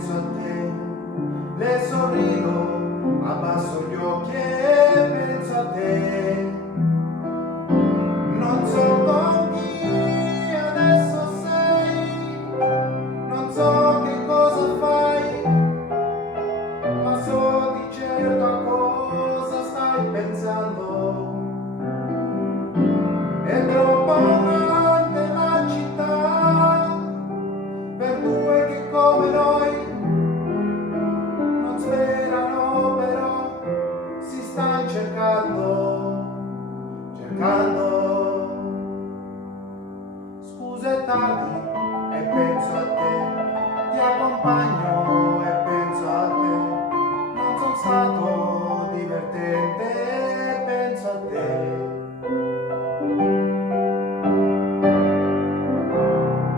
penso a te, le sorrido, abbasso gli occhi e penso a te. Non so con chi adesso sei, non so che cosa fai, ma so di certo a cosa stai pensando. È troppo grande la città per due che come noi non sperano, però si stanno cercando. Scusa è tardi e penso a te.